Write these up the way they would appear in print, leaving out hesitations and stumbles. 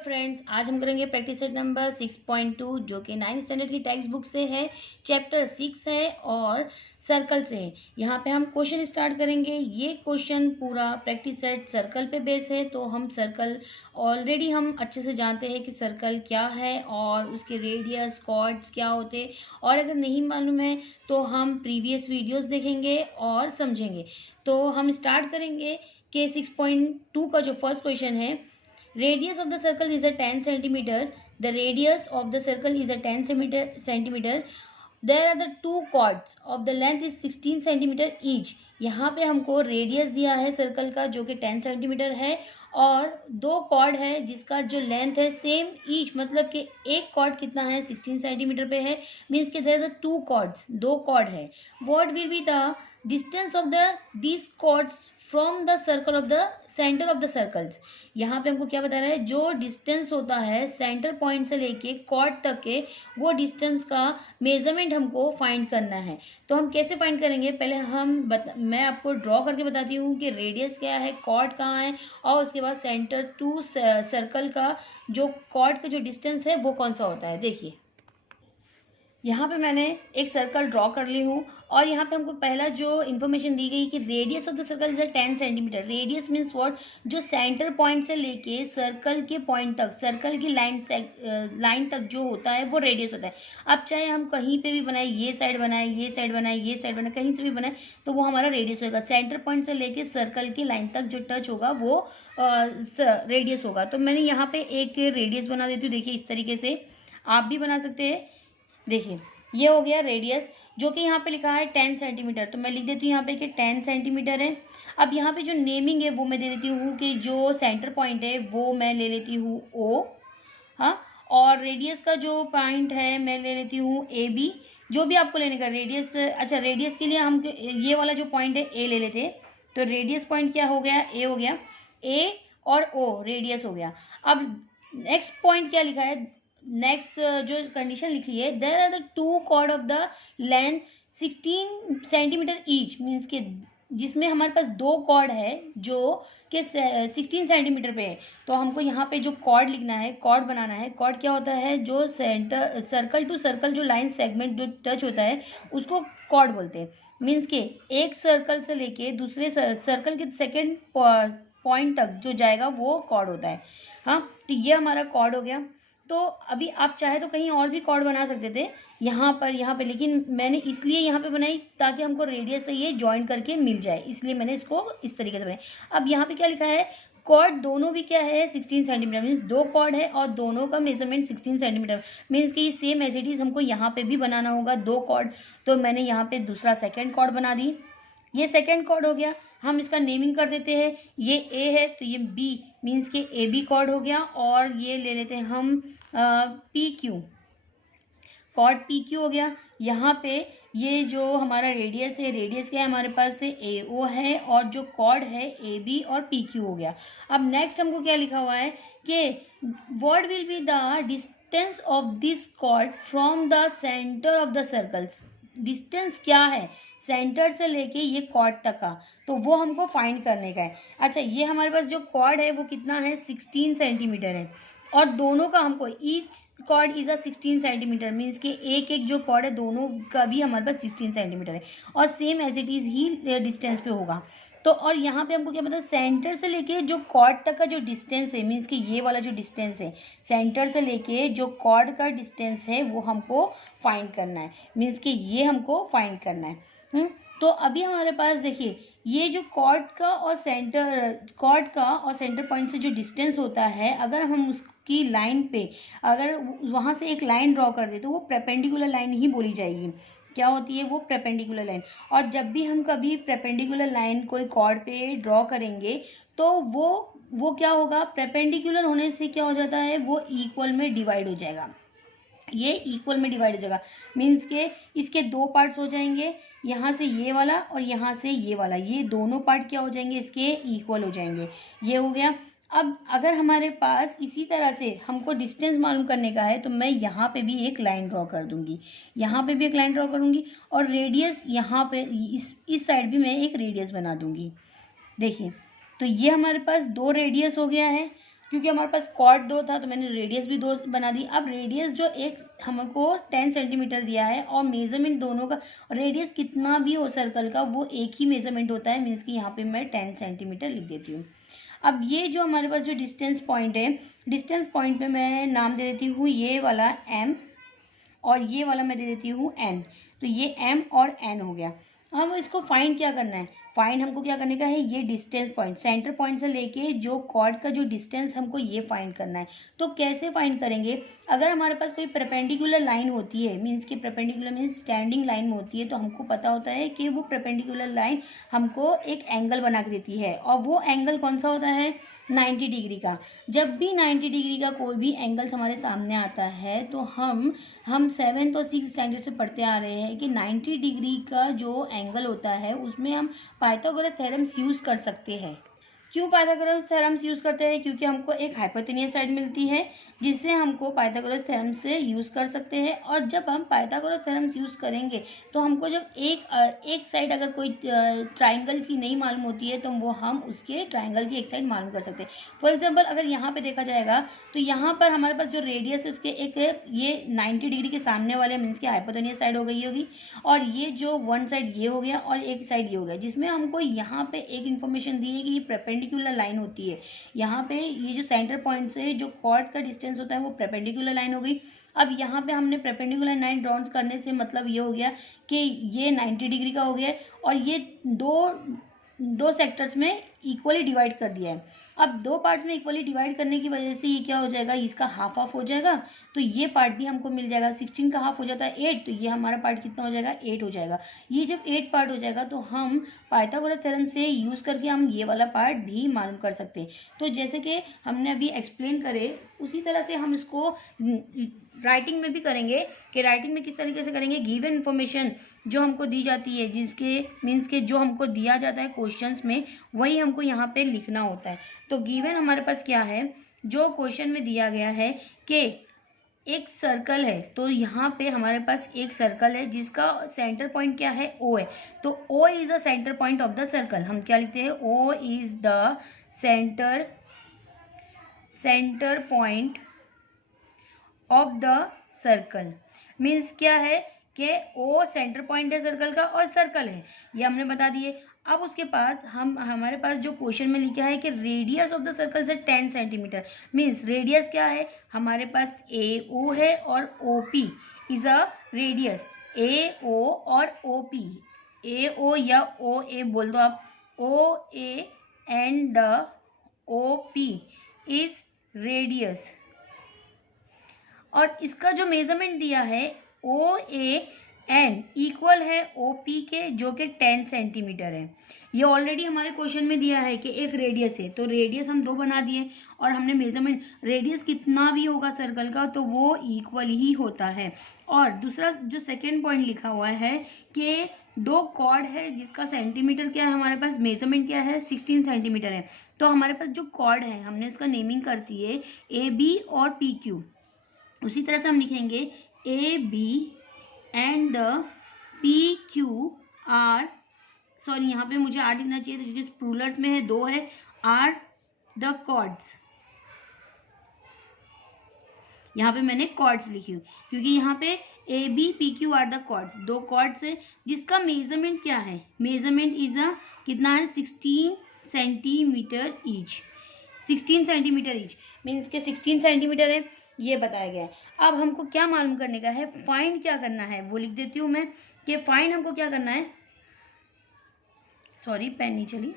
Friends, आज हम करेंगे प्रैक्टिस सेट नंबर 6.2 जो कि 9th स्टैंडर्ड की टेक्स्ट बुक से है। चैप्टर 6 है और सर्कल से है। यहाँ पे हम क्वेश्चन स्टार्ट करेंगे। ये क्वेश्चन पूरा प्रैक्टिस सेट सर्कल पे बेस है। तो हम सर्कल ऑलरेडी हम अच्छे से जानते हैं कि सर्कल क्या है और उसके रेडियस कॉर्ड्स क्या होते हैं। और अगर नहीं मालूम है तो हम प्रीवियस वीडियोस देखेंगे और समझेंगे। तो हम स्टार्ट करेंगे कि 6.2 का जो फर्स्ट क्वेश्चन है, radius of the circle is a 10 centimeter. The radius of the circle is a 10 centimeter. There are the two chords of the length is 16 centimeter each. यहाँ पे हमको रेडियस दिया है सर्कल का जो कि 10 सेंटीमीटर है और दो कॉर्ड है जिसका जो लेंथ है सेम ईच, मतलब कि एक कॉर्ड कितना है 16 सेंटीमीटर पे है। मीन्स के देयर द टू कॉर्ड्स, दो कॉर्ड है। What will be the distance of the this chords from the circle of the centre of the circles. यहाँ पे हमको क्या बता रहा है, जो डिस्टेंस होता है सेंटर पॉइंट से लेके कॉर्ड तक के, वो डिस्टेंस का मेजरमेंट हमको फाइंड करना है। तो हम कैसे फाइंड करेंगे, पहले मैं आपको ड्रॉ करके बताती हूँ कि रेडियस क्या है, कॉर्ड कहाँ है, और उसके बाद सेंटर टू सर्कल का जो कॉर्ड का जो डिस्टेंस है वो कौन सा होता है। देखिए यहाँ पे मैंने एक सर्कल ड्रॉ कर ली हूँ और यहाँ पे हमको पहला जो इन्फॉर्मेशन दी गई कि radius of the circle is 10 centimetre. Radius means what, जो सेंटर पॉइंट से लेके सर्कल के पॉइंट तक, सर्कल की लाइन तक जो होता है वो रेडियस होता है। अब चाहे हम कहीं पे भी बनाए, ये साइड बनाए, ये साइड बनाए, ये साइड बनाए, कहीं से भी बनाए तो वो हमारा रेडियस होगा। सेंटर पॉइंट से लेके सर्कल की लाइन तक जो टच होगा वो रेडियस होगा। तो मैंने यहाँ पे एक रेडियस बना देती हूँ। देखिए इस तरीके से आप भी बना सकते हैं। देखिए ये हो गया रेडियस जो कि यहाँ पे लिखा है 10 सेंटीमीटर। तो मैं लिख देती हूँ यहाँ पे कि 10 सेंटीमीटर है। अब यहाँ पे जो नेमिंग है वो मैं दे देती हूँ कि जो सेंटर पॉइंट है वो मैं ले लेती हूँ ओ, हाँ, और रेडियस का जो पॉइंट है मैं ले लेती हूँ ए बी। जो भी आपको लेने का रेडियस, अच्छा रेडियस के लिए हम ये वाला जो पॉइंट है ए ले लेते हैं। तो रेडियस पॉइंट क्या हो गया, ए हो गया, ए और ओ रेडियस हो गया। अब नेक्स्ट पॉइंट क्या लिखा है, नेक्स्ट जो कंडीशन लिखी है, there are the two chord of the length 16 centimetre each. Means के जिसमें हमारे पास दो कॉर्ड है जो कि 16 सेंटीमीटर पे है। तो हमको यहाँ पे जो कॉर्ड लिखना है, कॉर्ड बनाना है। कॉर्ड क्या होता है, जो सेंटर सर्कल टू सर्कल जो लाइन सेगमेंट जो टच होता है उसको कॉर्ड बोलते हैं। मीन्स के एक सर्कल से लेके दूसरे सर्कल के सेकेंड पॉइंट तक जो जाएगा वो कॉर्ड होता है। हाँ, तो ये हमारा कॉर्ड हो गया। तो अभी आप चाहे तो कहीं और भी कॉर्ड बना सकते थे यहाँ पर, लेकिन मैंने इसलिए यहाँ पे बनाई ताकि हमको रेडियस से ये ज्वाइन करके मिल जाए, इसलिए मैंने इसको इस तरीके से बनाई। अब यहाँ पे क्या लिखा है, कॉर्ड दोनों भी क्या है 16 सेंटीमीटर। मीन्स दो कॉर्ड है और दोनों का मेजरमेंट 16 सेंटीमीटर। मीन्स कि ये सेम एज इट इज हमको यहाँ पे भी बनाना होगा दो कॉर्ड। तो मैंने यहाँ पे दूसरा सेकेंड कॉर्ड बना दी। ये सेकेंड कॉर्ड हो गया। हम इसका नेमिंग कर देते हैं, ये ए है तो ये बी, मीन्स के ए बी कॉर्ड हो गया। और ये ले लेते हैं हम P Q, chord P Q हो गया। यहाँ पे ये जो हमारा रेडियस है, रेडियस क्या है हमारे पास से ए ओ है, और जो कॉर्ड है ए बी और पी क्यू हो गया। अब नेक्स्ट हमको क्या लिखा हुआ है कि what will be the distance of this cord from the centre of the circles. Distance क्या है सेंटर से लेके ये कॉर्ड तक का, तो वो हमको फाइंड करने का है। अच्छा, ये हमारे पास जो कॉर्ड है वो कितना है 16 सेंटीमीटर है, और दोनों का हमको each chord is 16 centimetre. Means कि एक एक जो कॉर्ड है दोनों का भी हमारे पास 16 सेंटीमीटर है और सेम एज इट इज़ ही डिस्टेंस पे होगा। तो और यहाँ पे हमको क्या पता, सेंटर से लेके जो कॉर्ड तक का जो डिस्टेंस है, मीन्स कि ये वाला जो डिस्टेंस है सेंटर से लेके जो कॉर्ड का डिस्टेंस है वो हमको फाइंड करना है। मीन्स कि ये हमको फाइंड करना है। तो अभी हमारे पास देखिए ये जो कॉर्ड का और सेंटर पॉइंट से जो डिस्टेंस होता है, अगर हम उसकी लाइन पे अगर वहाँ से एक लाइन ड्रॉ कर दे तो वो परपेंडिकुलर लाइन ही बोली जाएगी। क्या होती है वो, परपेंडिकुलर लाइन। और जब भी हम कभी परपेंडिकुलर लाइन कोई कॉर्ड पे ड्रॉ करेंगे तो वो क्या होगा, परपेंडिकुलर होने से क्या हो जाता है, वो इक्वल में डिवाइड हो जाएगा। ये इक्वल में डिवाइड हो जाएगा। मीन्स के इसके दो पार्ट्स हो जाएंगे, यहाँ से ये वाला और यहाँ से ये वाला, ये दोनों पार्ट क्या हो जाएंगे, इसके इक्वल हो जाएंगे। ये हो गया। अब अगर हमारे पास इसी तरह से हमको डिस्टेंस मालूम करने का है तो मैं यहाँ पे भी एक लाइन ड्रॉ कर दूंगी, यहाँ पे भी एक लाइन ड्रॉ करूँगी, और रेडियस यहाँ पे इस साइड भी मैं एक रेडियस बना दूंगी। देखिए तो ये हमारे पास दो रेडियस हो गया है। क्योंकि हमारे पास कॉर्ड 2 था तो मैंने रेडियस भी 2 बना दी। अब रेडियस जो एक हमको 10 सेंटीमीटर दिया है और मेजरमेंट दोनों का, रेडियस कितना भी हो सर्कल का वो एक ही मेजरमेंट होता है, मीन्स कि यहाँ पे मैं 10 सेंटीमीटर लिख देती हूँ। अब ये जो हमारे पास जो डिस्टेंस पॉइंट है, डिस्टेंस पॉइंट पे मैं नाम दे देती हूँ ये वाला m और ये वाला मैं दे देती हूँ n। तो ये m और n हो गया। हम इसको फाइंड क्या करना है, फाइंड हमको क्या करने का है, ये डिस्टेंस पॉइंट सेंटर पॉइंट से लेके जो कॉर्ड का जो डिस्टेंस हमको ये फाइंड करना है। तो कैसे फाइंड करेंगे, अगर हमारे पास कोई परपेंडिकुलर लाइन होती है, मीन्स कि परपेंडिकुलर मीन्स स्टैंडिंग लाइन होती है, तो हमको पता होता है कि वो परपेंडिकुलर लाइन हमको एक एंगल बना के देती है, और वो एंगल कौन सा होता है, 90 डिग्री का। जब भी 90 डिग्री का कोई भी एंगल्स हमारे सामने आता है तो हम 7th और 6th स्टैंडर्ड से पढ़ते आ रहे हैं कि 90 डिग्री का जो एंगल होता है उसमें हम पाइथागोरस थ्योरम्स यूज़ कर सकते हैं। क्यों पाइथागोरस थ्योरम्स यूज़ करते हैं, क्योंकि हमको एक हाइपोटेन्यूस साइड मिलती है जिससे हमको पाइथागोरस थ्योरम से यूज़ कर सकते हैं। और जब हम पाइथागोरस थ्योरम्स यूज़ करेंगे तो हमको जब एक साइड अगर कोई ट्राइंगल की नहीं मालूम होती है तो वो हम उसके ट्राइंगल की एक साइड मालूम कर सकते हैं। फॉर एग्जाम्पल अगर यहाँ पे देखा जाएगा तो यहाँ पर हमारे पास जो रेडियस है उसके एक ये 90 डिग्री के सामने वाले मीन्स की हाइपोटेन्यूस साइड हो गई होगी, और ये जो वन साइड ये हो गया और एक साइड ये हो गया, जिसमें हमको यहाँ पे एक इन्फॉर्मेशन दी है कि ये परपेंडिकुलर लाइन होती है। यहाँ पे ये जो सेंटर पॉइंट से जो कॉर्ड का डिस्टेंस होता है वो परपेंडिकुलर लाइन हो गई। अब यहाँ पे हमने परपेंडिकुलर लाइन ड्रॉ करने से मतलब ये हो गया कि ये 90 डिग्री का हो गया और ये दो सेक्टर्स में इक्वली डिवाइड कर दिया है। अब दो पार्ट्स में इक्वली डिवाइड करने की वजह से ये क्या हो जाएगा, इसका हाफ हाफ हो जाएगा, तो ये पार्ट भी हमको मिल जाएगा। 16 का हाफ हो जाता है 8, तो ये हमारा पार्ट कितना हो जाएगा, 8 हो जाएगा। ये जब 8 पार्ट हो जाएगा तो हम पाइथागोरस थ्योरम से यूज़ करके हम ये वाला पार्ट भी मालूम कर सकते हैं। तो जैसे कि हमने अभी एक्सप्लेन करे उसी तरह से हम इसको राइटिंग में भी करेंगे कि राइटिंग में किस तरीके से करेंगे, गिवन इन्फॉर्मेशन जो हमको दी जाती है, जिसके मीन्स के जो हमको दिया जाता है क्वेश्चंस में वही हमको यहाँ पे लिखना होता है। तो गिवन हमारे पास क्या है, जो क्वेश्चन में दिया गया है कि एक सर्कल है, तो यहाँ पे हमारे पास एक सर्कल है जिसका सेंटर पॉइंट क्या है, O है। तो O is the centre point of the circle. हम क्या लिखते हैं, O is the centre point of the circle. Means क्या है कि O सेंटर पॉइंट है सर्कल का और सर्कल है, ये हमने बता दिए। अब उसके पास हमारे पास जो क्वेश्चन में लिखा है कि रेडियस ऑफ द सर्कल से 10 सेंटीमीटर। मीन्स रेडियस क्या है, हमारे पास AO है और OP is a radius. AO और OP, AO या OA बोल दो आप, OA and the OP is radius. और इसका जो मेजरमेंट दिया है OAN इक्वल है OP के, जो कि 10 सेंटीमीटर है। ये ऑलरेडी हमारे क्वेश्चन में दिया है कि एक रेडियस है, तो रेडियस हम 2 बना दिए और हमने मेजरमेंट, रेडियस कितना भी होगा सर्कल का तो वो इक्वल ही होता है। और दूसरा जो सेकेंड पॉइंट लिखा हुआ है कि 2 कॉर्ड है जिसका सेंटीमीटर क्या है, हमारे पास मेजरमेंट क्या है, 16 सेंटीमीटर है। तो हमारे पास जो कॉर्ड है हमने उसका नेमिंग कर दी है AB और PQ। उसी तरह से हम लिखेंगे AB and the PQ are, sorry यहाँ पे मुझे आर लिखना चाहिए क्योंकि प्लूरल्स में है, 2 है, आर द कॉर्ड्स। यहाँ पे मैंने कॉर्ड्स लिखी हूँ क्योंकि यहाँ पे AB PQ are the chords, 2 chords है जिसका मेजरमेंट क्या है, मेजरमेंट इज अ कितना है, 16 centimetre each. 16 centimetre each means के 16 सेंटीमीटर है, ये बताया गया है। अब हमको क्या मालूम करने का है, फाइंड क्या करना है, वो लिख देती हूँ मैं कि फाइंड हमको क्या करना है, सॉरी पेन नहीं चली,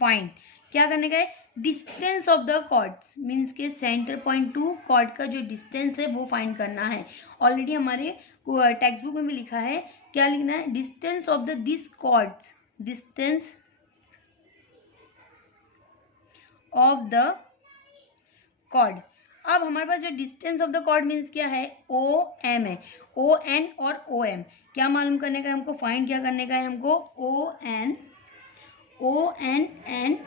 फाइंड क्या करने का है, distance of the chords. Means के सेंटर पॉइंट टू कॉर्ड का जो डिस्टेंस है वो फाइंड करना है। ऑलरेडी हमारे टेक्स्ट बुक में भी लिखा है, क्या लिखना है, distance of the this chords, distance of the chord. अब हमारे पास जो distance of the chord means क्या है, OM है, ON और OM क्या मालूम करने का है हमको, फाइंड क्या करने का है हमको, ON एंड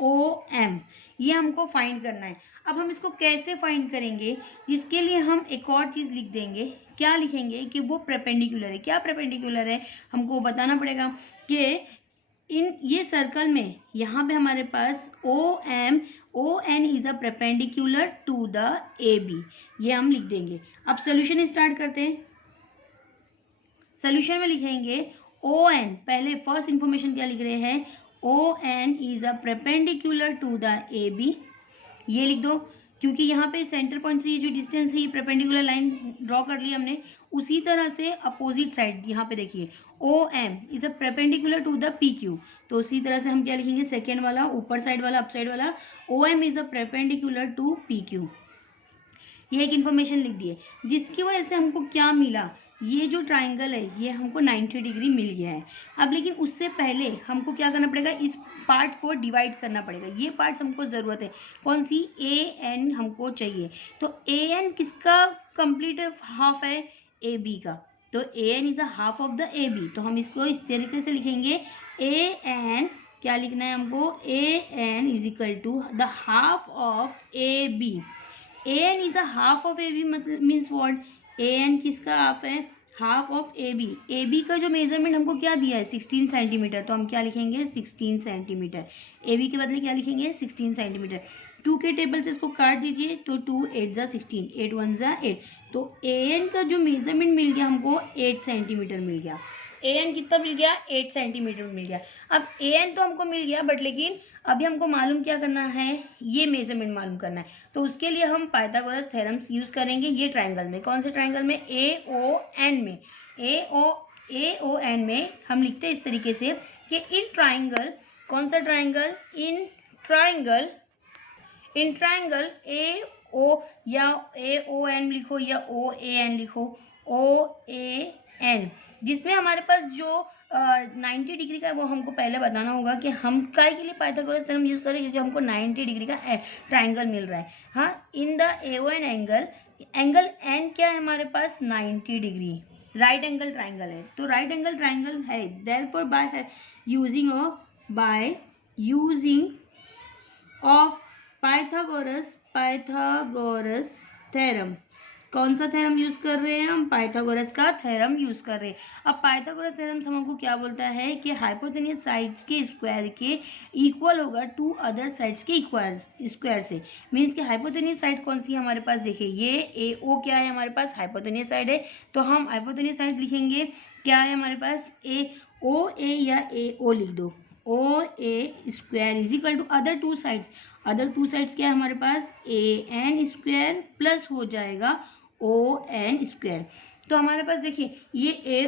OM ये हमको फाइंड करना है। अब हम इसको कैसे फाइंड करेंगे, जिसके लिए हम एक और चीज़ लिख देंगे, क्या लिखेंगे कि वो परपेंडिकुलर है। क्या परपेंडिकुलर है, हमको बताना पड़ेगा कि इन ये सर्कल में यहाँ पे हमारे पास O N is a perpendicular to the A B, ये हम लिख देंगे। अब सोल्यूशन स्टार्ट करते हैं। सोल्यूशन में लिखेंगे ओ एन, पहले फर्स्ट इंफॉर्मेशन क्या लिख रहे हैं, O N is a perpendicular to the A B, ये लिख दो, क्योंकि यहाँ पे सेंटर पॉइंट से ये जो डिस्टेंस है ये परपेंडिकुलर लाइन ड्रॉ कर ली हमने। उसी तरह से अपोजिट साइड यहाँ पे देखिए O M is a perpendicular to the P Q, तो उसी तरह से हम क्या लिखेंगे, सेकेंड वाला ऊपर साइड वाला अप साइड वाला, O M is a perpendicular to P Q, ये एक इन्फॉर्मेशन लिख दिए। जिसकी वजह से हमको क्या मिला, ये जो ट्राइंगल है ये हमको 90 डिग्री मिल गया है। अब लेकिन उससे पहले हमको क्या करना पड़ेगा, इस पार्ट को डिवाइड करना पड़ेगा। ये पार्ट्स हमको ज़रूरत है, कौन सी, ए एन हमको चाहिए। तो ए एन किसका कंप्लीट हाफ है, ए बी का, तो A N is a half of the A B. तो हम इसको इस तरीके से लिखेंगे, ए एन क्या लिखना है हमको, A N is equal to the half of A B. A N is a half of A B मतलब मीन्स वॉट, ए एन किसका हाफ है, half of A B. A B का जो measurement हमको क्या दिया है, 16 सेंटीमीटर, तो हम क्या लिखेंगे 16 सेंटीमीटर। ए बी के बदले क्या लिखेंगे 16 सेंटीमीटर। 2 के टेबल से इसको काट दीजिए, तो 2 8 जा 16, 8 1 जा 8, तो ए एन का जो मेजरमेंट मिल गया हमको 8 सेंटीमीटर मिल गया। ए एन कितना मिल गया, 8 सेंटीमीटर मिल गया। अब ए एन तो हमको मिल गया, बट लेकिन अभी हमको मालूम क्या करना है, ये मेजरमेंट मालूम करना है। तो उसके लिए हम पाइथागोरस थ्योरम्स यूज़ करेंगे। ये ट्राइंगल में, कौन से ट्राइंगल में, ए ओ एन में, ए ओ एन में हम लिखते हैं इस तरीके से कि इन ट्राइंगल, कौन सा ट्राइंगल, इन ट्राइंगल ए ओ, या ए ओ एन लिखो या ओ ए एन लिखो, ओ ए एन, जिसमें हमारे पास जो 90 डिग्री का है वो हमको पहले बताना होगा कि हम काय के लिए पाइथागोरस थ्योरम यूज़ करें, क्योंकि हमको 90 डिग्री का ट्राइंगल मिल रहा है। हाँ, in the A O N angle N क्या है हमारे पास, 90 डिग्री, राइट एंगल ट्राइंगल है, तो राइट एंगल ट्राइंगल है। Therefore by using of Pythagoras theorem, कौन सा थ्योरम यूज़ कर रहे हैं हम, पाइथागोरस का थ्योरम यूज़ कर रहे हैं। अब पाइथागोरस थ्योरम हमको क्या बोलता है कि हाइपोटेन्यूस साइड्स के स्क्वायर के इक्वल होगा टू अदर साइड्स के स्क्वायर से। मीन्स कि हाइपोटेन्यूस साइड कौन सी है हमारे पास, देखिए ये ए ओ क्या है हमारे पास, हाइपोटेन्यूस साइड है, तो हम हाइपोटेन्यूस साइड लिखेंगे, क्या है हमारे पास, ए ओ ए या ए ओ लिख दो, O A square is equal to other two sides क्या है हमारे पास, ए एन स्क्वायर प्लस हो जाएगा ओ एन स्क्वायर। तो हमारे पास देखिए ये ए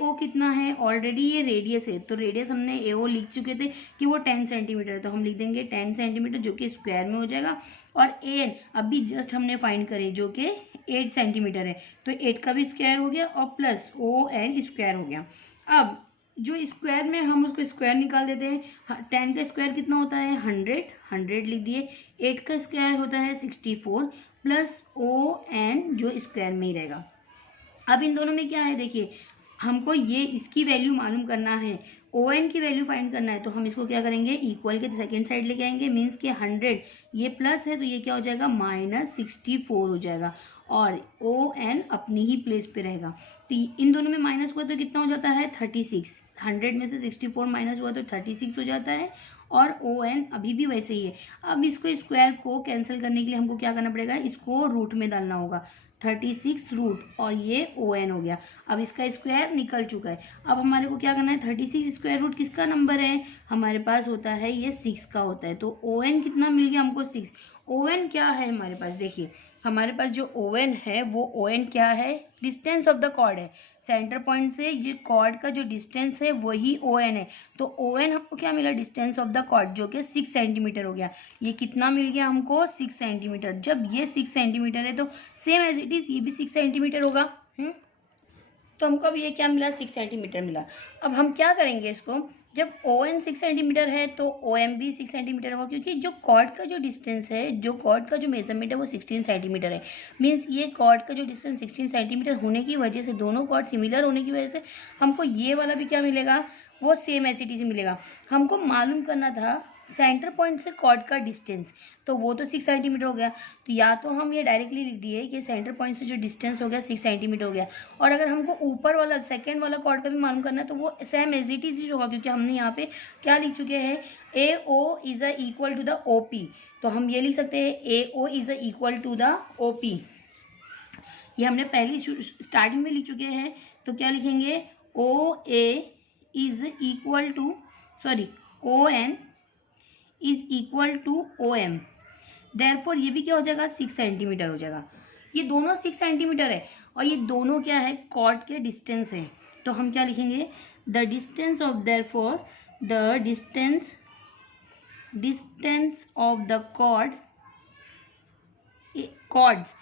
ओ कितना है, ऑलरेडी ये रेडियस है, तो रेडियस हमने ए ओ लिख चुके थे कि वो 10 सेंटीमीटर, तो हम लिख देंगे 10 सेंटीमीटर जो कि स्क्वायर में हो जाएगा। और ए एन अभी जस्ट हमने फाइंड करे जो कि 8 सेंटीमीटर है, तो 8 का भी स्क्वायर हो गया और प्लस ओ एन स्क्वायर हो गया। अब जो स्क्वायर में हम उसको स्क्वायर निकाल देते हैं, 10 का स्क्वायर कितना होता है 100 लिख दिए, 8 का स्क्वायर होता है 64 प्लस ओ एन जो स्क्वायर में ही रहेगा। अब इन दोनों में क्या है, देखिए हमको ये इसकी वैल्यू मालूम करना है, ओ एन की वैल्यू फाइंड करना है, तो हम इसको क्या करेंगे, इक्वल के सेकेंड साइड लेके आएंगे, मीन्स के 100 ये प्लस है तो ये क्या हो जाएगा -64 हो जाएगा, और ओ एन अपनी ही प्लेस पे रहेगा। तो इन दोनों में माइनस हुआ तो कितना हो जाता है 36, 100 में से 64 माइनस हुआ तो 36 हो जाता है, और ओ एन अभी भी वैसे ही है। अब इसको स्क्वायर को कैंसिल करने के लिए हमको क्या करना पड़ेगा, इसको रूट में डालना होगा, 36 रूट और ये ओ एन हो गया। अब इसका स्क्वायर निकल चुका है, अब हमारे को क्या करना है, 36 स्क्वायर रूट किसका नंबर है, हमारे पास होता है ये 6 का होता है, तो ओ एन कितना मिल गया हमको 6। ओ एन क्या है हमारे पास, देखिए हमारे पास जो ओ एन है वो ओ एन क्या है, डिस्टेंस ऑफ द कॉर्ड है, सेंटर पॉइंट से ये कॉर्ड का जो डिस्टेंस है वही ओ एन है। तो ओ एन हमको क्या मिला, डिस्टेंस ऑफ द कॉर्ड जो कि 6 सेंटीमीटर हो गया। ये कितना मिल गया हमको 6 सेंटीमीटर। जब ये 6 सेंटीमीटर है तो सेम एज इट इज़ ये भी 6 सेंटीमीटर होगा। तो हमको अब ये क्या मिला, 6 सेंटीमीटर मिला। अब हम क्या करेंगे इसको, जब ओ एन 6 सेंटीमीटर है तो ओ एम भी 6 सेंटीमीटर होगा, क्योंकि जो कॉर्ड का जो डिस्टेंस है, जो कॉर्ड का जो मेजरमेंट है वो 16 सेंटीमीटर है। मीन्स ये कॉर्ड का जो डिस्टेंस 16 सेंटीमीटर होने की वजह से, दोनों कॉर्ड सिमिलर होने की वजह से हमको ये वाला भी क्या मिलेगा, वो सेम एच मिलेगा। हमको मालूम करना था सेंटर पॉइंट से कॉर्ड का डिस्टेंस, तो वो तो 6 सेंटीमीटर हो गया। तो या तो हम ये डायरेक्टली लिख दिए कि सेंटर पॉइंट से जो डिस्टेंस हो गया 6 सेंटीमीटर हो गया, और अगर हमको ऊपर वाला सेकंड वाला कॉर्ड का भी मालूम करना है तो वो सेम एज इट इज होगा, क्योंकि हमने यहाँ पे क्या लिख चुके हैं, A O is a equal to the O P. तो हम ये लिख सकते हैं A O is a equal to the O P. ये हमने पहली स्टार्टिंग में लिख चुके हैं। तो क्या लिखेंगे, O A is equal to, sorry, O N is equal to O M. Therefore ये भी क्या हो जाएगा, 6 सेंटीमीटर हो जाएगा। ये दोनों 6 सेंटीमीटर है और ये दोनों क्या है, कॉर्ड के डिस्टेंस है। तो हम क्या लिखेंगे, the distance of, therefore the distance of the chords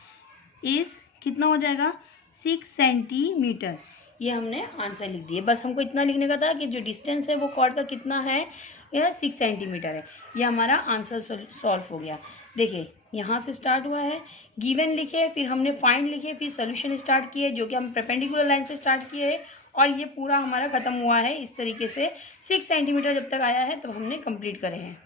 is कितना हो जाएगा, 6 सेंटीमीटर। ये हमने आंसर लिख दिए। बस हमको इतना लिखने का था कि जो डिस्टेंस है वो कॉर्ड का कितना है, यह 6 सेंटीमीटर है। ये हमारा आंसर सॉल्व हो गया। देखिए यहाँ से स्टार्ट हुआ है, गिवन लिखे, फिर हमने फाइंड लिखे, फिर सोल्यूशन स्टार्ट किए जो कि हम परपेंडिकुलर लाइन से स्टार्ट किए हैं, और ये पूरा हमारा खत्म हुआ है इस तरीके से। 6 सेंटीमीटर जब तक आया है तब हमने कंप्लीट करे हैं।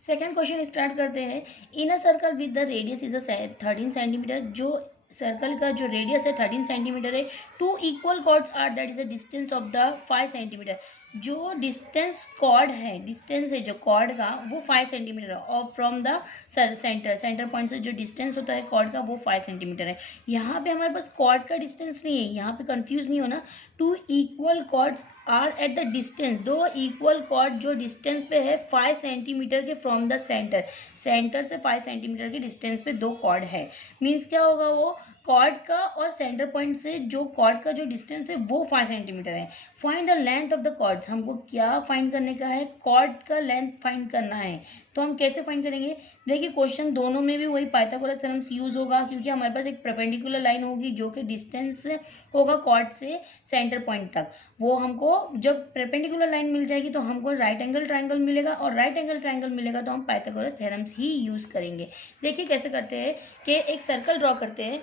सेकेंड क्वेश्चन स्टार्ट करते हैं। In a circle with the radius is a 13 centimetre, जो सर्कल का जो रेडियस है 13 सेंटीमीटर है, two equal chords are, that is the distance of the 5 centimetre. जो डिस्टेंस कॉर्ड है, डिस्टेंस है जो कॉर्ड का वो 5 सेंटीमीटर है, और फ्रॉम द सेंटर पॉइंट से जो डिस्टेंस होता है कॉर्ड का वो 5 सेंटीमीटर है। यहाँ पे हमारे पास कॉर्ड का डिस्टेंस नहीं है, यहाँ पे कंफ्यूज नहीं होना। Two equal chords are at the distance, दो इक्वल कॉर्ड जो डिस्टेंस पे है 5 सेंटीमीटर के फ्रॉम द सेंटर से 5 सेंटीमीटर के डिस्टेंस पे दो कॉर्ड है। मीन्स क्या होगा, वो कॉर्ड का और सेंटर पॉइंट से जो कॉर्ड का जो डिस्टेंस है वो 5 सेंटीमीटर है। Find the length of the chords, हमको क्या फाइंड करने का है, कॉर्ड का लेंथ फाइंड करना है। तो हम कैसे फाइंड करेंगे, देखिए क्वेश्चन दोनों में भी वही पाइथागोरस थ्योरम यूज होगा, क्योंकि हमारे पास एक परपेंडिकुलर लाइन होगी जो कि डिस्टेंस होगा कॉर्ड से सेंटर पॉइंट तक। वो हमको जब परपेंडिकुलर लाइन मिल जाएगी तो हमको राइट एंगल ट्राइंगल मिलेगा, और राइट एंगल ट्राइंगल मिलेगा तो हम पाइथागोरस थ्योरम्स ही यूज करेंगे। देखिए कैसे करते हैं कि एक सर्कल ड्रॉ करते हैं।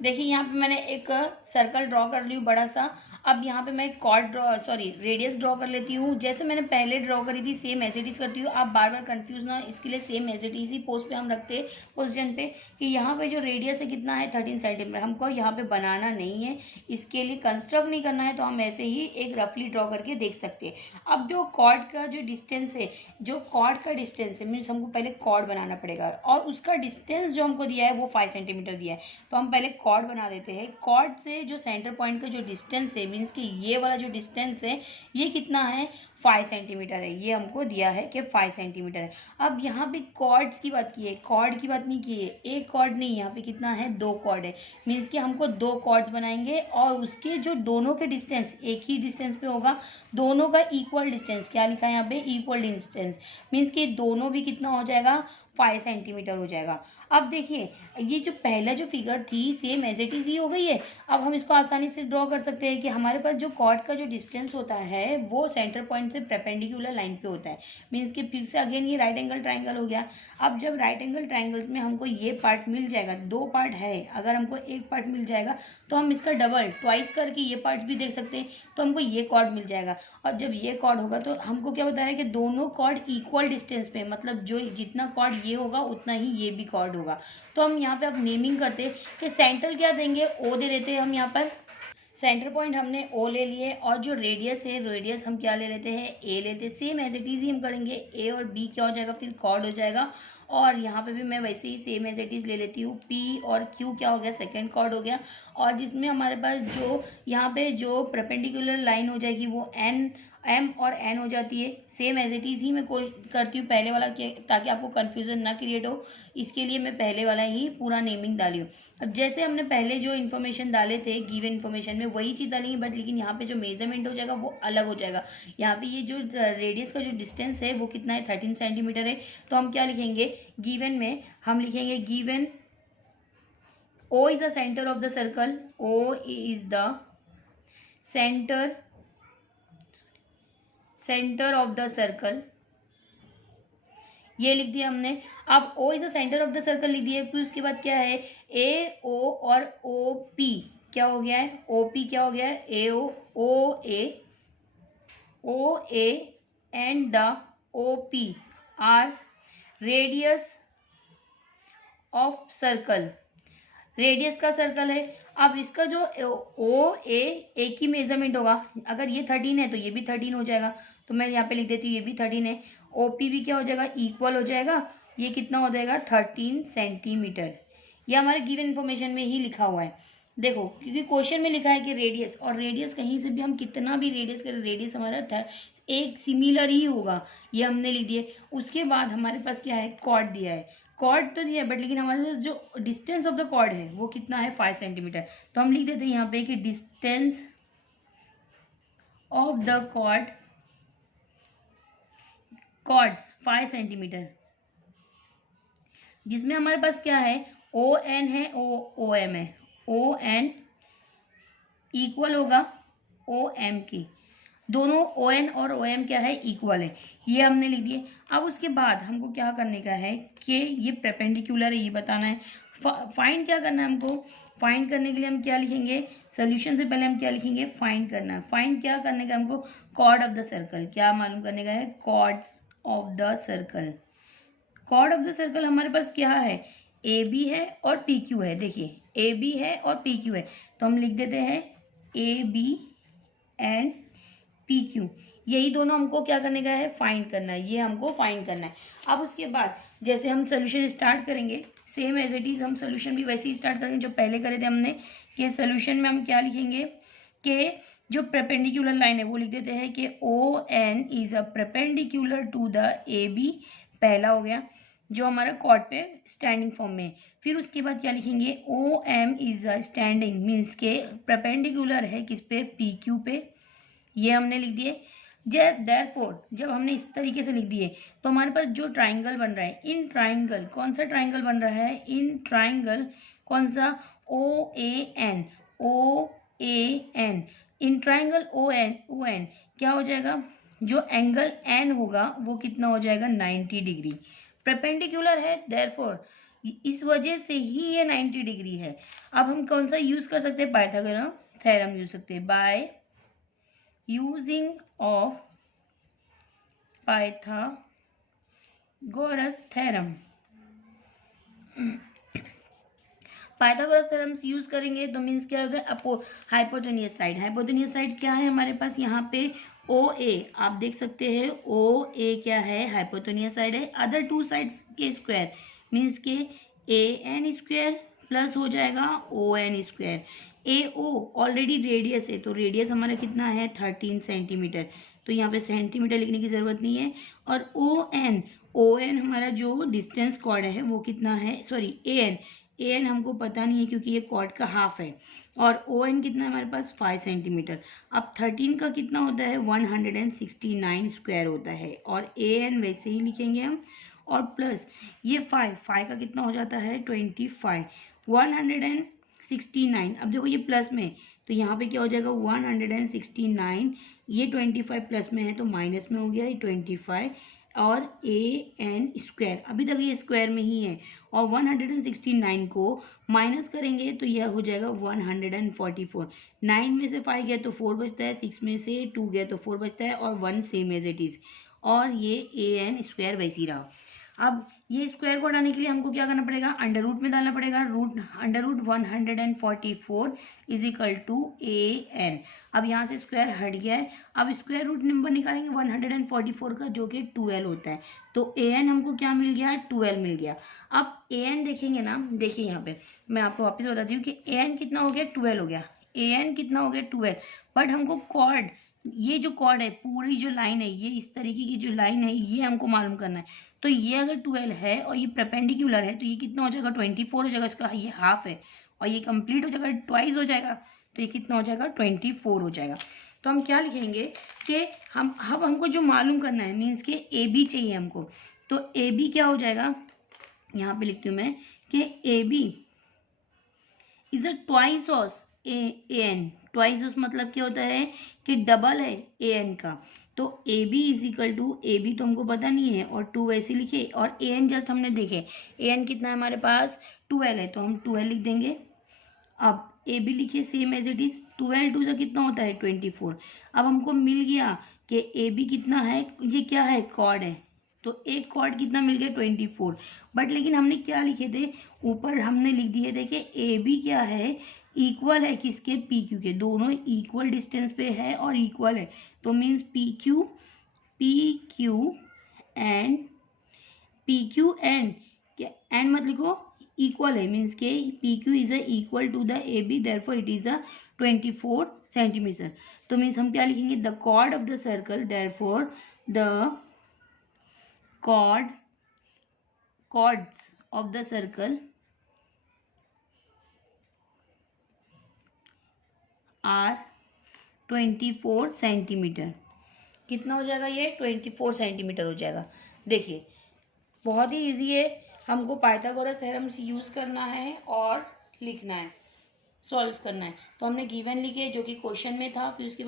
देखिए यहाँ पे मैंने एक सर्कल ड्रॉ कर ली हूँ बड़ा सा। अब यहाँ पे मैं एक कॉर्ड रेडियस ड्रॉ कर लेती हूँ। जैसे मैंने पहले ड्रॉ करी थी सेम एज इट इज करती हूँ। आप बार बार कंफ्यूज ना, इसके लिए सेम एज इट इज ही पोस्ट पे हम रखते हैं पोजिशन पे, कि यहाँ पे जो रेडियस है कितना है 13 सेंटीमीटर। हमको यहाँ पे बनाना नहीं है, इसके लिए कंस्ट्रक्ट नहीं करना है, तो हम ऐसे ही एक रफली ड्रॉ करके देख सकते हैं। अब जो कॉर्ड का जो डिस्टेंस है, जो कॉर्ड का डिस्टेंस है मीन्स हमको पहले कॉर्ड बनाना पड़ेगा, और उसका डिस्टेंस जो हमको दिया है वो 5 सेंटीमीटर दिया है। तो हम पहले कॉर्ड बना देते हैं। कॉर्ड से जो सेंटर पॉइंट का जो डिस्टेंस है, मीन्स कि ये वाला जो डिस्टेंस है ये कितना है, 5 सेंटीमीटर है। ये हमको दिया है कि 5 सेंटीमीटर है। अब यहाँ पे कॉर्ड्स की बात की है, कॉर्ड की बात नहीं की है। एक कॉर्ड नहीं, यहाँ पे कितना है, 2 कॉर्ड है। मीन्स कि हमको 2 कॉर्ड्स बनाएंगे, और उसके जो दोनों के डिस्टेंस एक ही डिस्टेंस पे होगा, दोनों का इक्वल डिस्टेंस। क्या लिखा है यहाँ पे, इक्वल डिस्टेंस। मीन्स कि दोनों भी कितना हो जाएगा, 5 सेंटीमीटर हो जाएगा। अब देखिए ये जो पहला जो फिगर थी सेम एज इट इज ही हो गई है। अब हम इसको आसानी से ड्रॉ कर सकते हैं कि हमारे पास जो कॉर्ड का जो डिस्टेंस होता है वो सेंटर पॉइंट से परपेंडिकुलर लाइन पे होता है। मीन्स कि फिर से अगेन ये राइट एंगल ट्राइंगल हो गया। अब जब राइट एंगल ट्राइंगल्स में हमको ये पार्ट मिल जाएगा, 2 पार्ट है, अगर हमको एक पार्ट मिल जाएगा तो हम इसका डबल ट्वाइस करके ये पार्ट भी देख सकते हैं, तो हमको ये कॉर्ड मिल जाएगा। और जब ये कॉर्ड होगा तो हमको क्या बता रहा है कि दोनों कॉर्ड इक्वल डिस्टेंस पे, मतलब जो जितना कॉर्ड ये होगा उतना ही ये भी कॉर्ड होगा। तो हम यहाँ पे अब नेमिंग करते हैं कि सेंटर क्या देंगे, ओ दे देते हैं हम यहाँ पर। सेंटर पॉइंट हमने ओ ले लिए, और जो रेडियस है, रेडियस हम क्या ले लेते हैं, ए लेते हैं। सेम एज इट इज ही हम करेंगे, ए और बी क्या हो जाएगा, फिर कॉर्ड हो जाएगा। और यहाँ पे भी मैं वैसे ही सेम एज इट इज ले लेती हूँ, पी और क्यू क्या हो गया, सेकंड कॉर्ड हो गया। और जिसमें हमारे पास जो यहाँ पे जो परपेंडिकुलर लाइन हो जाएगी वो एन, एम और एन हो जाती है। सेम एज इट इज ही मैं करती हूँ पहले वाला, ताकि आपको कन्फ्यूजन ना क्रिएट हो, इसके लिए मैं पहले वाला ही पूरा नेमिंग डाली हूँ। अब जैसे हमने पहले जो इन्फॉर्मेशन डाले थे गिवन इन्फॉर्मेशन में वही चीज़ डालेंगे, बट लेकिन यहाँ पे जो मेजरमेंट हो जाएगा वो अलग हो जाएगा। यहाँ पे ये जो रेडियस का जो डिस्टेंस है वो कितना है, 13 सेंटीमीटर है। तो हम क्या लिखेंगे, गिवन में हम लिखेंगे given O is the center of the circle, O is the center of the circle, ये लिख दिया हमने। अब O is the center of the circle लिख दिया। फिर उसके बाद क्या है, A O और O P क्या हो गया है, O P क्या हो गया है, A O A and the O P are radius of circle, radius का सर्कल है। अब इसका जो ओ ए एक ही मेजरमेंट होगा, अगर ये 13 है तो ये भी 13 हो जाएगा, तो मैं यहाँ पे लिख देती हूँ ये भी 13 है। ओ पी भी क्या हो जाएगा, इक्वल हो जाएगा, ये कितना हो जाएगा 13 सेंटीमीटर। ये हमारे गिवन इन्फॉर्मेशन में ही लिखा हुआ है। देखो क्योंकि क्वेश्चन में लिखा है कि रेडियस, और रेडियस कहीं से भी हम कितना भी रेडियस करें, रेडियस हमारा था एक सिमिलर ही होगा, ये हमने लिख दिए। उसके बाद हमारे पास क्या है, कॉर्ड दिया है, कॉर्ड तो दिया है बट लेकिन हमारे पास जो डिस्टेंस ऑफ द कॉर्ड है वो कितना है 5 सेंटीमीटर। तो हम लिख देते हैं यहाँ पे कि distance of the chords 5 centimetre, जिसमें हमारे पास क्या है ओ एन है, ओ एम है, ओ एन इक्वल होगा ओ एम की, दोनों ओ एन और ओ एम क्या है, इक्वल है, ये हमने लिख दिए। अब उसके बाद हमको क्या करने का है कि ये परपेंडिकुलर है, ये बताना है। फाइंड क्या करना है हमको, फाइंड करने के लिए हम क्या लिखेंगे, सोल्यूशन से पहले हम क्या लिखेंगे, फाइंड करना है। फाइंड क्या करने का हमको, कॉर्ड ऑफ द सर्कल, क्या मालूम करने का है, chords of the circle. Chord of the circle हमारे पास क्या है, ए बी है और पी क्यू है। देखिए ए बी है और पी क्यू है, तो हम लिख देते हैं A B and P Q, यही दोनों हमको क्या करने का है, फाइंड करना है, ये हमको फाइंड करना है। अब उसके बाद जैसे हम सोल्यूशन स्टार्ट करेंगे, सेम एज इट इज़ हम सोल्यूशन भी वैसे ही स्टार्ट करेंगे जो पहले करे थे हमने, कि सोल्यूशन में हम क्या लिखेंगे कि जो परपेंडिकुलर लाइन है वो लिख देते हैं कि O N is a perpendicular to the A B, पहला हो गया जो हमारा कॉर्ड पे स्टैंडिंग फॉर्म में। फिर उसके बाद क्या लिखेंगे, O M is a standing, means के परपेंडिकुलर है किस पे, पी क्यू पे, ये हमने लिख दिए। देयरफॉर जब हमने इस तरीके से लिख दिए तो हमारे पास जो ट्राइंगल बन रहा है, इन ट्राइंगल, कौन सा ट्राइंगल बन रहा है, इन ट्राइंगल कौन सा, O A N, O A N, in triangle O N क्या हो जाएगा, जो एंगल एन होगा वो कितना हो जाएगा 90 डिग्री, परपेंडिकुलर है, देयरफॉर इस वजह से ही ये 90 डिग्री है। अब हम कौन सा यूज कर सकते हैं, पाइथागोरस थ्योरम यूज सकते हैं, by using of Pythagoras theorem। Pythagoras theorem use करेंगे तो मीन्स क्या होगा, हाइपोटेनियस साइड, हाइपोटेनियस साइड क्या है हमारे पास यहाँ पे ओ ए, आप देख सकते हैं ओ ए क्या है, हाइपोटेनियस साइड है। अदर टू साइड्स के स्क्वायर मीन्स के ए एन स्क्वायर प्लस हो जाएगा ओ एन स्क्वायर। ए ओ ऑलरेडी रेडियस है, तो रेडियस हमारा कितना है 13 सेंटीमीटर, तो यहाँ पे सेंटीमीटर लिखने की ज़रूरत नहीं है। और ओ एन हमारा जो डिस्टेंस कॉर्ड है वो कितना है, सॉरी ए एन हमको पता नहीं है क्योंकि ये कॉर्ड का हाफ है, और ओ एन कितना है हमारे पास 5 सेंटीमीटर। अब 13 का कितना होता है 169 स्क्वायर होता है, और ए एन वैसे ही लिखेंगे हम, और प्लस ये 5 का कितना हो जाता है 25, 169। अब देखो ये प्लस में, तो यहाँ पे क्या हो जाएगा 169, ये 25 प्लस में है तो माइनस में हो गया ये 25, और ए एन स्क्वायर, अभी तक ये स्क्वायर में ही है, और 169 को माइनस करेंगे तो यह हो जाएगा 144। 9 में से 5 गया तो 4 बचता है, 6 में से 2 गया तो 4 बचता है, और 1 सेम एज इट इज़, और ये ए एन स्क्वायर वैसे ही रहा। अब ये स्क्वायर को हटाने के लिए हमको क्या करना पड़ेगा, अंडर रूट में डालना पड़ेगा, under root 144 is equal to A N. अब यहाँ से स्क्वायर हट गया है, अब स्क्वायर रूट नंबर निकालेंगे 144 का जो कि 12 होता है, तो ए एन हमको क्या मिल गया 12 मिल गया। अब ए एन देखेंगे ना, देखिए यहाँ पे मैं आपको वापस बताती हूँ कि ए एन कितना हो गया 12 हो गया, ए एन कितना हो गया 12, बट हमको कॉर्ड, ये जो कॉर्ड है पूरी जो लाइन है, ये इस तरीके की जो लाइन है ये हमको मालूम करना है। तो ये अगर 12 है और ये परपेंडिकुलर है तो ये कितना हो जाएगा 24 हो जाएगा, इसका ये हाफ है, और ये कंप्लीट हो जाएगा ट्वाइस हो जाएगा, तो ये कितना हो जाएगा 24 हो जाएगा। तो हम क्या लिखेंगे कि हम अब हमको जो मालूम करना है मीन्स के ए बी चाहिए हमको, तो ए बी क्या हो जाएगा, यहाँ पे लिखती हूँ मैं कि A B is a twice of A N, twice of मतलब क्या होता है कि डबल है ए एन का, तो A B is equal to, A B तो हमको पता नहीं है और 2 वैसे लिखे, और ए एन जस्ट हमने देखे, ए एन कितना है हमारे पास 12 है, तो हम 12 लिख देंगे। अब ए बी लिखिए सेम एज इट इज, 12 2 से कितना होता है 24। अब हमको मिल गया कि ए बी कितना है, ये क्या है कॉर्ड है, तो एक कॉर्ड कितना मिल गया 24। बट लेकिन हमने क्या लिखे थे, ऊपर हमने लिख दिए थे कि ए बी क्या है, इक्वल है किसके, पी क्यू के, दोनों इक्वल डिस्टेंस पे है और इक्वल है। तो मीन्स पी क्यू एंड क्या, एंड मत लिखो, इक्वल है, मीन्स के P Q is equal to the A B, therefore it is 24 centimetre. तो मीन्स हम क्या लिखेंगे, the chord of the circle, therefore the chords of the circle are 24 centimetre. कितना हो जाएगा ये, 24 सेंटीमीटर हो जाएगा। देखिए बहुत ही इजी है, हमको पाइथागोरस थ्योरम यूज़ करना है और लिखना है, सॉल्व करना है। तो हमने गिवन लिखे जो कि क्वेश्चन में था, फिर उसके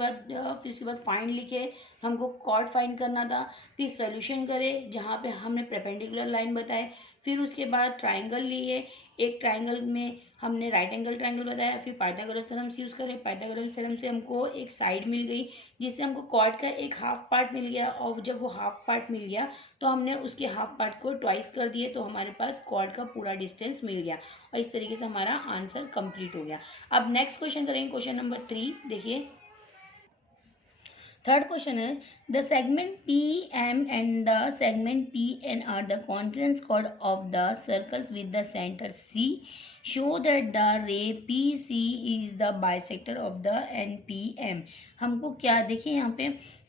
बाद फाइंड लिखे, हमको कॉर्ड फाइंड करना था, फिर सोल्यूशन करे जहाँ पे हमने परपेंडिकुलर लाइन बताए, फिर उसके बाद ट्राइंगल लिए, एक ट्राइंगल में हमने राइट एंगल ट्राइंगल बताया, फिर पाइथागोरस थ्योरम यूज़ करें, पाइथागोरस थ्योरम से हमको एक साइड मिल गई जिससे हमको कॉर्ड का एक हाफ पार्ट मिल गया, और जब वो हाफ पार्ट मिल गया तो हमने उसके हाफ पार्ट को ट्वाइस कर दिए, तो हमारे पास कॉर्ड का पूरा डिस्टेंस मिल गया, और इस तरीके से हमारा आंसर कंप्लीट हो गया। अब नेक्स्ट क्वेश्चन करेंगे, क्वेश्चन नंबर 3। देखिए थर्ड क्वेश्चन है, the segment P M and the segment P N are the conference chord of the circles with the centre C, show that the ray P C is the bisector of the N P M. हमको क्या, देखिए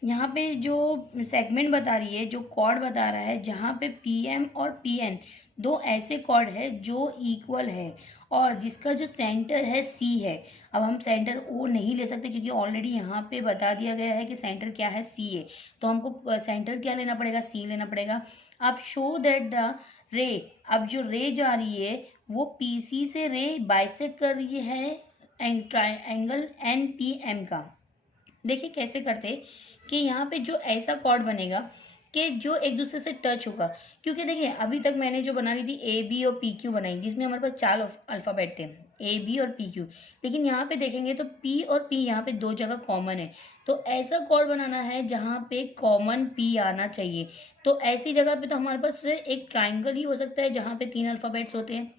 यहाँ पे जो segment बता रही है, जो कॉर्ड बता रहा है, जहाँ पे पी एम और पी एन दो ऐसे कॉर्ड है जो इक्वल है, और जिसका जो सेंटर है सी है। अब हम सेंटर ओ नहीं ले सकते क्योंकि ऑलरेडी यहाँ पे बता दिया गया है कि सेंटर क्या है, सी है, तो हमको सेंटर क्या लेना पड़ेगा, सी लेना पड़ेगा। अब शो दैट द रे, अब जो रे जा रही है वो पी सी से रे बाइसेक्ट कर रही है एंगल एन पी एम का। देखिए कैसे करते कि यहाँ पे जो ऐसा कॉर्ड बनेगा कि जो एक दूसरे से टच होगा, क्योंकि देखिए अभी तक मैंने जो बना रही थी ए बी और पी क्यू बनाई, जिसमें हमारे पास 4 अल्फ़ाबेट थे, ए बी और पी क्यू, लेकिन यहाँ पे देखेंगे तो पी और पी यहाँ पे दो जगह कॉमन है, तो ऐसा कॉर्ड बनाना है जहाँ पे कॉमन पी आना चाहिए। तो ऐसी जगह पे तो हमारे पास एक ट्राइंगल ही हो सकता है जहाँ पे 3 अल्फ़ाबेट्स होते हैं,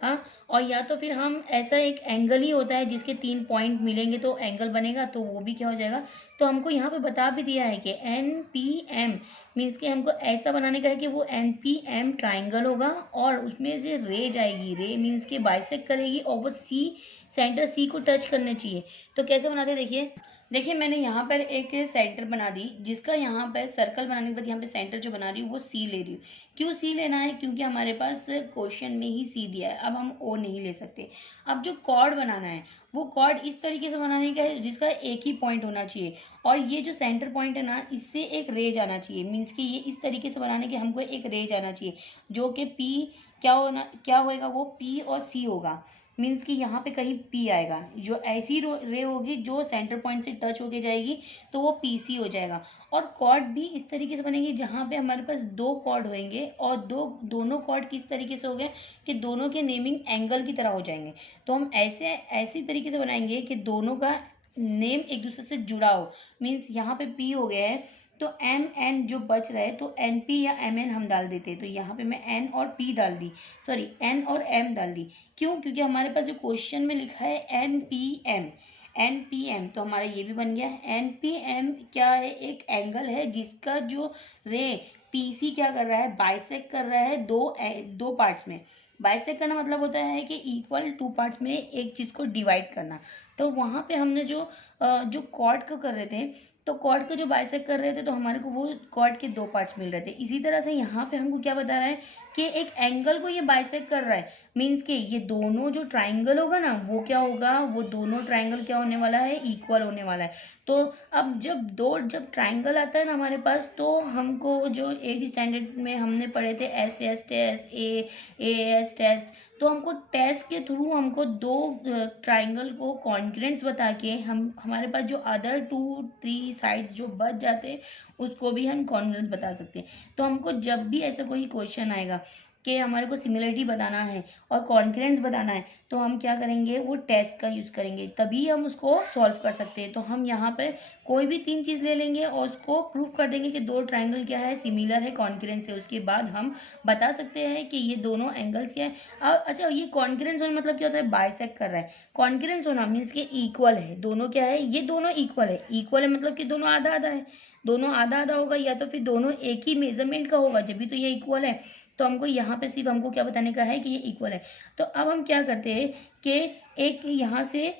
हाँ, और या तो फिर हम ऐसा एक एंगल ही होता है जिसके 3 पॉइंट मिलेंगे तो एंगल बनेगा, तो वो भी क्या हो जाएगा। तो हमको यहाँ पे बता भी दिया है कि एन पी एम मीन्स कि हमको ऐसा बनाने का है कि वो एन पी एम ट्राइंगल होगा और उसमें से रे जाएगी, रे मीन्स कि बाइसेक्ट करेगी और वो सी, सेंटर सी को टच करने चाहिए। तो कैसे बनाते हैं, देखिए मैंने यहाँ पर एक सेंटर बना दी, जिसका यहाँ पर सर्कल बनाने के बाद यहाँ पे सेंटर जो बना रही हूँ वो सी ले रही हूँ। क्यों सी लेना है, क्योंकि हमारे पास क्वेश्चन में ही सी दिया है, अब हम ओ नहीं ले सकते। अब जो कॉर्ड बनाना है वो कॉर्ड इस तरीके से बनाने का है जिसका एक ही पॉइंट होना चाहिए, और ये जो सेंटर पॉइंट है ना, इससे एक रे जाना चाहिए, मीन्स कि ये इस तरीके से बनाने के हमको एक रे जाना चाहिए जो कि पी क्या होएगा, वो पी और सी होगा, मीन्स कि यहाँ पे कहीं पी आएगा, जो ऐसी रे होगी जो सेंटर पॉइंट से टच होके जाएगी तो वो पी सी हो जाएगा। और कॉर्ड भी इस तरीके से बनेगी जहाँ पे हमारे पास 2 कॉर्ड होंगे, और दोनों कॉर्ड किस तरीके से हो गए कि दोनों के नेमिंग एंगल की तरह हो जाएंगे। तो हम ऐसी तरीके से बनाएंगे कि दोनों का नेम एक दूसरे से जुड़ा हो, मीन्स यहाँ पे पी हो गया है तो एम एन जो बच रहा है तो एन पी या एम एन हम डाल देते हैं, तो यहाँ पे मैं एन और पी डाल दी, सॉरी एन और एम डाल दी। क्यों, क्योंकि हमारे पास जो क्वेश्चन में लिखा है एन पी एम, तो हमारा ये भी बन गया। एन पी एम क्या है, एक एंगल है जिसका जो रे पी सी क्या कर रहा है, बाइसेक्ट कर रहा है दो पार्ट्स में। बाइसेक्ट करना मतलब होता है कि इक्वल 2 पार्ट्स में एक चीज़ को डिवाइड करना। तो वहाँ पे हमने जो कॉर्ड को कर रहे थे, तो कॉर्ड को जो बाइसेक्ट कर रहे थे तो हमारे को वो कॉर्ड के 2 पार्ट्स मिल रहे थे। इसी तरह से यहाँ पे हमको क्या बता रहा है कि एक एंगल को ये बाइसेक्ट कर रहा है, मीन्स कि ये दोनों जो ट्राइंगल होगा ना वो क्या होगा, वो दोनों ट्राइंगल क्या होने वाला है, इक्वल होने वाला है। तो अब जब ट्राइंगल आता है ना हमारे पास, तो हमको जो 8th स्टैंडर्ड में हमने पढ़े थे S S test, A S test, तो हमको टेस्ट के थ्रू हमको 2 ट्राइंगल को कॉन्ग्रुएंट्स बता के हमारे पास जो अदर 2-3 साइड्स जो बच जाते उसको भी हम कॉन्ग्रुएंट्स बता सकते हैं। तो हमको जब भी ऐसा कोई क्वेश्चन आएगा कि हमारे को सिमिलरिटी बताना है और कॉन्करेंस बताना है, तो हम क्या करेंगे, वो टेस्ट का यूज़ करेंगे, तभी हम उसको सॉल्व कर सकते हैं। तो हम यहाँ पे कोई भी 3 चीज़ ले लेंगे और उसको प्रूफ कर देंगे कि 2 ट्राइंगल क्या है, सिमिलर है कॉन्करेंस है। उसके बाद हम बता सकते हैं कि ये दोनों एंगल्स क्या है। अच्छा, ये कॉन्करेंस होना मतलब क्या होता है, बाइसेक्ट कर रहा है। कॉन्करेंस होना मीन्स के इक्वल है, दोनों क्या है, ये दोनों इक्वल है। इक्वल है मतलब कि दोनों आधा आधा है, दोनों आधा आधा होगा, या तो फिर दोनों एक ही मेजरमेंट का होगा, जब भी तो ये इक्वल है। तो हमको यहाँ पे सिर्फ हमको क्या बताने का है कि ये इक्वल है। तो अब हम क्या करते हैं कि एक यहाँ से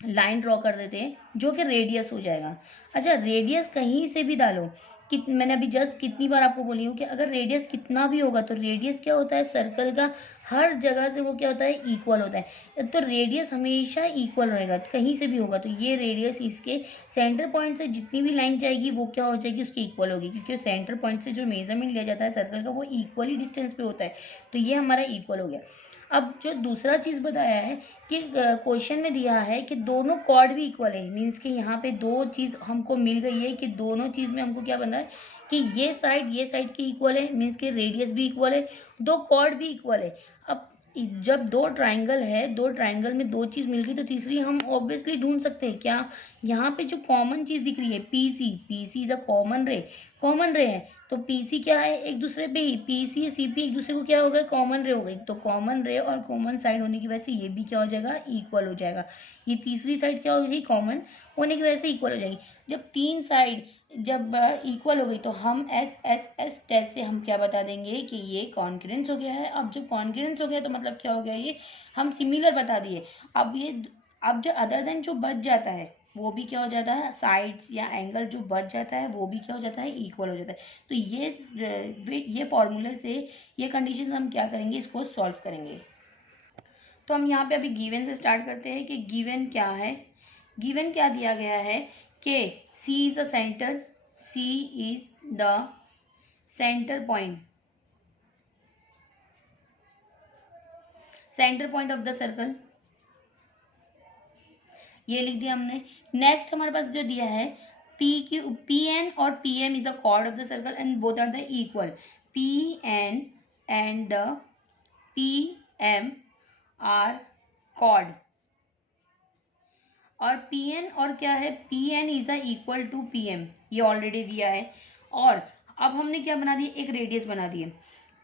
लाइन ड्रॉ कर देते हैं जो कि रेडियस हो जाएगा। अच्छा, रेडियस कहीं से भी डालो, कि मैंने अभी जस्ट कितनी बार आपको बोली हूँ कि अगर रेडियस कितना भी होगा तो रेडियस क्या होता है, सर्कल का हर जगह से वो क्या होता है, इक्वल होता है। तो रेडियस हमेशा इक्वल रहेगा, कहीं से भी होगा। तो ये रेडियस इसके सेंटर पॉइंट से जितनी भी लाइन जाएगी वो क्या हो जाएगी, उसकी इक्वल होगी, क्योंकि सेंटर पॉइंट से जो मेजरमेंट लिया जाता है सर्कल का वो इक्वली डिस्टेंस पे होता है। तो ये हमारा इक्वल हो गया। अब जो दूसरा चीज़ बताया है कि क्वेश्चन में दिया है कि दोनों कॉर्ड भी इक्वल है, मीन्स कि यहाँ पे दो चीज़ हमको मिल गई है कि दोनों चीज़ में हमको क्या बना है कि ये साइड की इक्वल है, मीन्स कि रेडियस भी इक्वल है, दो कॉर्ड भी इक्वल है। अब जब दो ट्राइंगल है, दो ट्राइंगल में दो चीज़ मिल गई तो तीसरी हम ऑब्वियसली ढूंढ सकते हैं। क्या, यहाँ पे जो कॉमन चीज़ दिख रही है P C is a common ray है। तो पीसी क्या है, एक दूसरे पे ही, पीसी सीपी एक दूसरे को क्या हो गया, कॉमन रे हो गई। तो कॉमन रे और कॉमन साइड होने की वजह से ये भी क्या हो जाएगा, इक्वल हो जाएगा। ये तीसरी साइड क्या हो जाएगी, कॉमन होने की वजह से इक्वल हो जाएगी। जब तीन साइड जब इक्वल हो गई तो हम एस टेस्ट से हम क्या बता देंगे कि ये कॉन्करेंस हो गया है। अब जब कॉन्करेंस हो गया तो मतलब क्या हो गया, ये हम सिमिलर बता दिए। अब जो अदर देन जो बच जाता है वो भी क्या हो जाता है, साइड्स या एंगल जो बच जाता है वो भी क्या हो जाता है, इक्वल हो जाता है। तो ये फॉर्मूले से ये कंडीशन हम क्या करेंगे, इसको सॉल्व करेंगे। तो हम यहाँ पे अभी गिवन से स्टार्ट करते हैं कि गिवन क्या है। गिवन क्या दिया गया है कि C is a centre, C is the centre point of the circle, ये लिख दिया हमने। नेक्स्ट हमारे पास जो दिया है पी एन और P M is a chord of the circle and both are the equal. P N and the P M are chord, और पी एन और क्या है, P N is a equal to P M, ये already दिया है। और अब हमने क्या बना दिया, एक रेडियस बना दिए,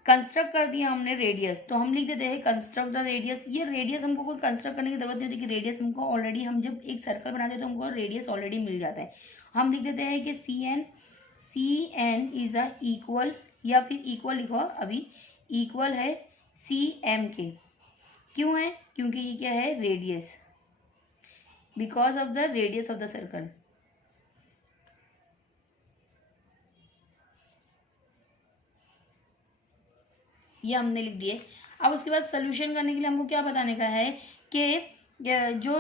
कंस्ट्रक्ट कर दिया हमने रेडियस। तो हम लिख देते हैं कंस्ट्रक्ट द रेडियस। ये रेडियस हमको कोई कंस्ट्रक्ट करने की जरूरत नहीं होती कि रेडियस हमको ऑलरेडी, हम जब एक सर्कल बनाते हैं तो हमको रेडियस ऑलरेडी मिल जाता है। हम लिख देते हैं कि C N is a equal, या फिर इक्वल लिखो अभी, इक्वल है सी एम के। क्यों है, क्योंकि ये क्या है, radius, because of the radius of the circle. ये हमने लिख दिए। अब उसके बाद सोल्यूशन करने के लिए हमको क्या बताने का है कि जो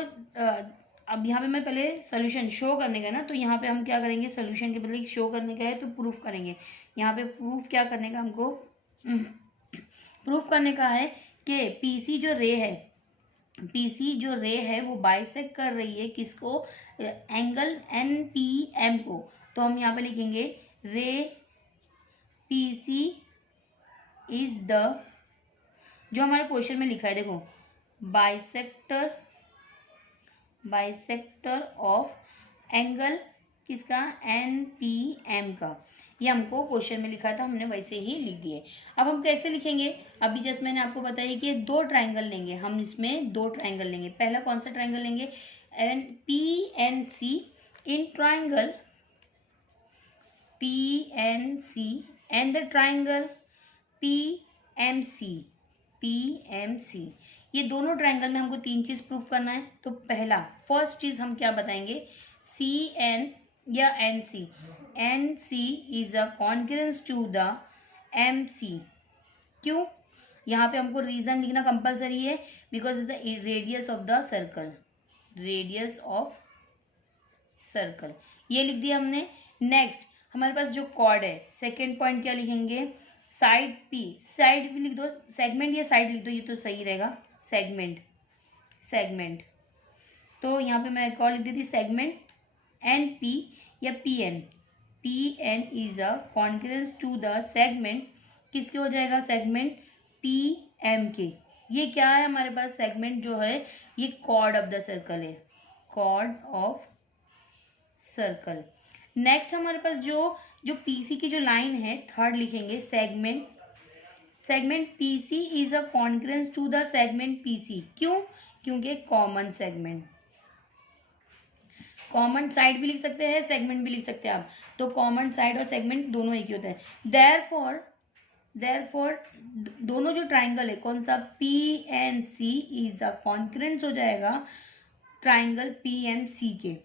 अब यहाँ पे मैं पहले सोल्यूशन शो करने का है ना, तो यहाँ पे हम क्या करेंगे, सोल्यूशन के बदले शो करने का है तो प्रूफ करेंगे। यहाँ पे प्रूफ क्या करने का हमको, प्रूफ करने का है कि पीसी जो रे है वो बाइसेक्ट कर रही है किसको, एंगल एन पी एम को। तो हम यहाँ पे लिखेंगे रे पीसी इज द, जो हमारे क्वेश्चन में लिखा है देखो, बाइसेक्टर ऑफ एंगल किसका, एन पी एम का। ये हमको क्वेश्चन में लिखा था, हमने वैसे ही लिख दिए। अब हम कैसे लिखेंगे, अभी जस्ट मैंने आपको बताया कि दो ट्राइंगल लेंगे हम, इसमें दो ट्राइंगल लेंगे। पहला कौन सा ट्राइंगल लेंगे, N P N C in triangle P N C and the triangle P M C. ये दोनों ट्राइंगल में हमको तीन चीज़ प्रूफ करना है। तो पहला फर्स्ट चीज़ हम क्या बताएंगे, सी एन या N C is a concurrence to the M C. क्यों, यहाँ पे हमको रीजन लिखना कंपलसरी है, because the radius of the circle, ये लिख दिया हमने। नेक्स्ट हमारे पास जो कॉर्ड है, सेकेंड पॉइंट क्या लिखेंगे, साइड भी लिख दो, सेगमेंट या साइड लिख दो, ये तो सही रहेगा, सेगमेंट। तो यहाँ पे मैं एक और लिख देती, सेगमेंट एन पी या P N is a concurrence to the segment किसके हो जाएगा, सेगमेंट पी एम के। ये क्या है हमारे पास, सेगमेंट जो है ये कॉर्ड ऑफ द सर्कल है, कॉर्ड ऑफ सर्कल। नेक्स्ट हमारे पास जो जो पीसी की जो लाइन है, थर्ड लिखेंगे segment PC is a concurrence to the segment PC. क्यों, क्योंकि कॉमन सेगमेंट, कॉमन साइड भी लिख सकते हैं, सेगमेंट भी लिख सकते हैं आप, तो कॉमन साइड और सेगमेंट दोनों एक ही होता है। देयरफॉर दोनों जो ट्राइंगल है, कौन सा, P N C is a concurrence हो जाएगा ट्राइंगल पी एम सी के।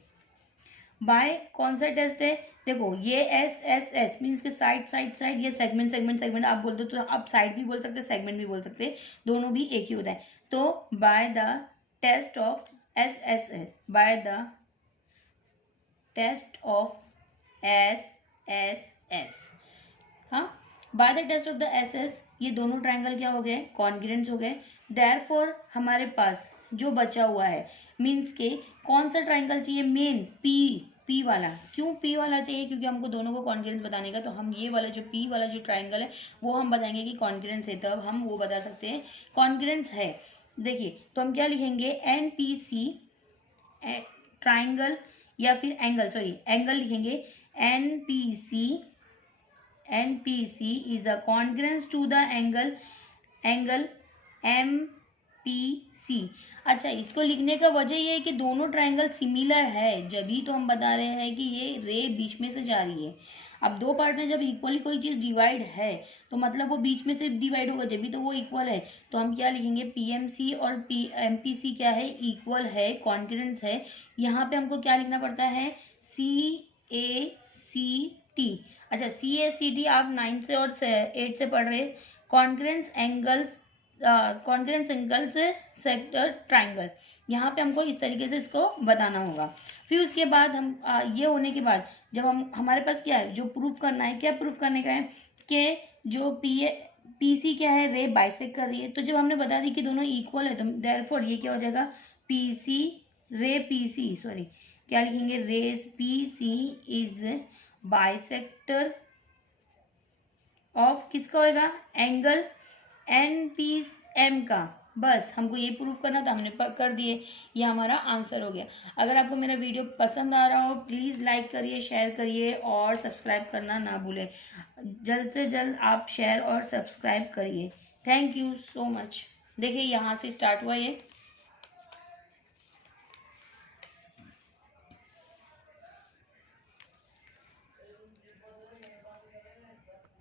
बाय कौन सा टेस्ट है, देखो ये एस एस एस मीन्स के साइड साइड साइड, ये सेगमेंट सेगमेंट सेगमेंट आप बोल दो तो आप साइड भी बोल सकते हैं, सेगमेंट भी बोल सकते हैं, दोनों भी एक ही होता है। तो by the test of S S S, by the test of S S S, हाँ, by the test of the S S, ये दोनों ट्राइंगल क्या हो गए, कॉन्ग्रुएंट हो गए। देयरफॉर हमारे पास जो बचा हुआ है, मीन्स के कौन सा ट्राइंगल चाहिए, मेन पी वाला। क्यों पी वाला चाहिए, क्योंकि हमको दोनों को कॉन्ग्रुएंस बताने का, तो हम ये वाला जो पी वाला जो ट्राइंगल है वो हम बताएंगे कि कॉन्ग्रुएंस है, तब हम वो बता सकते हैं कॉन्ग्रुएंस है। देखिए तो हम क्या लिखेंगे, एन पी सी ट्राइंगल या फिर एंगल, सॉरी एंगल लिखेंगे, N P C is a congruence to the angle M P C. अच्छा, इसको लिखने का वजह ये है कि दोनों ट्राइंगल सिमिलर है, जभी तो हम बता रहे हैं कि ये रे बीच में से जा रही है। अब दो पार्ट में जब इक्वली कोई चीज़ डिवाइड है तो मतलब वो बीच में से डिवाइड होगा, जभी तो वो इक्वल है। तो हम क्या लिखेंगे, पी एम सी और पी एम पी सी क्या है, इक्वल है, कॉन्ग्रुएंस है। यहाँ पे हमको क्या लिखना पड़ता है, सी ए सी टी। अच्छा, सी ए सी टी आप 9 से और 8 से पढ़ रहे, congruence angles, congruence angles sector triangle, यहाँ पे हमको इस तरीके से इसको बताना होगा। फिर उसके बाद हम ये होने के बाद जब हम हमारे पास क्या है, जो प्रूफ करना है, क्या प्रूफ करने का है कि जो पी सी क्या है, रे बाइसेक्ट कर रही है। तो जब हमने बता दी कि दोनों इक्वल है तो देयरफॉर ये क्या हो जाएगा, पी सी रे पी सी, सॉरी क्या लिखेंगे, rays P C is bisector of किसका होएगा, एंगल एन पी एम का। बस हमको ये प्रूफ करना था, हमने कर दिए, ये हमारा आंसर हो गया। अगर आपको मेरा वीडियो पसंद आ रहा हो प्लीज़ लाइक करिए, शेयर करिए और सब्सक्राइब करना ना भूलें। जल्द से जल्द आप शेयर और सब्सक्राइब करिए। Thank you so much. देखिए यहाँ से स्टार्ट हुआ ये।